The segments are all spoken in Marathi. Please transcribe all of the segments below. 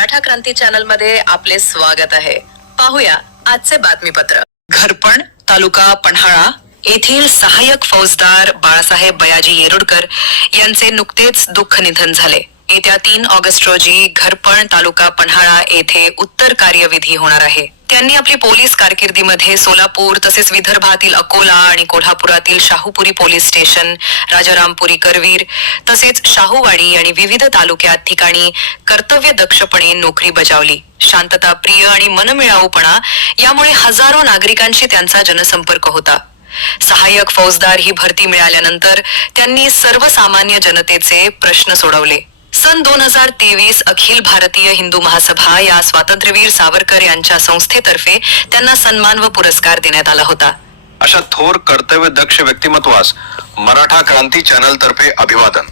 मराठा क्रांती चॅनलमध्ये आपले स्वागत आहे. पाहूया आजचे बातमीपत्र. घरपण तालुका पन्हाळा येथील सहाय्यक फौजदार बाळासाहेब बयाजी येरुडकर यांचे नुकतेच दुःख निधन झाले. येत्या तीन ऑगस्ट रोजी घरपण तालुका पन्हाळा येथे उत्तर कार्यविधी होणार आहे. त्यांनी आपली पोलीस कारकिर्दीमध्ये सोलापूर तसेच विदर्भातील अकोला आणि कोल्हापुरातील शाहूपुरी पोलीस स्टेशन राजारामपुरी करवीर तसेच शाहूवाडी आणि विविध तालुक्यात ठिकाणी कर्तव्य दक्षपणे नोकरी बजावली. शांतता प्रिय आणि मनमिळाऊपणा यामुळे हजारो नागरिकांशी त्यांचा जनसंपर्क होता. सहाय्यक फौजदार ही भरती मिळाल्यानंतर त्यांनी सर्वसामान्य जनतेचे प्रश्न सोडवले. सन दोन हजार तेवीस अखिल भारतीय हिंदू महासभा या स्वातंत्र्यवीर सावरकर यांच्या संस्थेतर्फे त्यांना सन्मान व पुरस्कार देण्यात आला होता. अशा थोर कर्तव्य दक्ष व्यक्तिमत्वास मराठा क्रांती चॅनल तर्फे अभिवादन.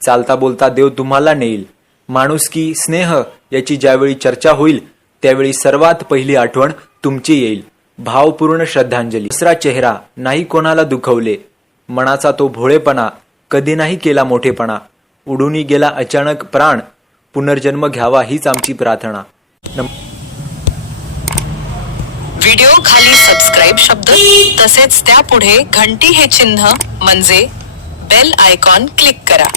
चालता बोलता देव तुम्हाला नेईल. माणुसकी स्नेह याची ज्यावेळी चर्चा होईल त्यावेळी सर्वात पहिली आठवण तुमची येईल. भावपूर्ण श्रद्धांजली. दुसरा चेहरा नाही कोणाला दुखवले. मनाचा तो भोळेपणा कधी नाही केला मोठेपणा. उडूनी गेला अचानक प्राण. पुनर्जन्म घ्यावा हीच आमची प्रार्थना. व्हिडिओ खाली सबस्क्राईब शब्द तसेच त्यापुढे घंटी हे चिन्ह म्हणजे बेल आयकॉन क्लिक करा.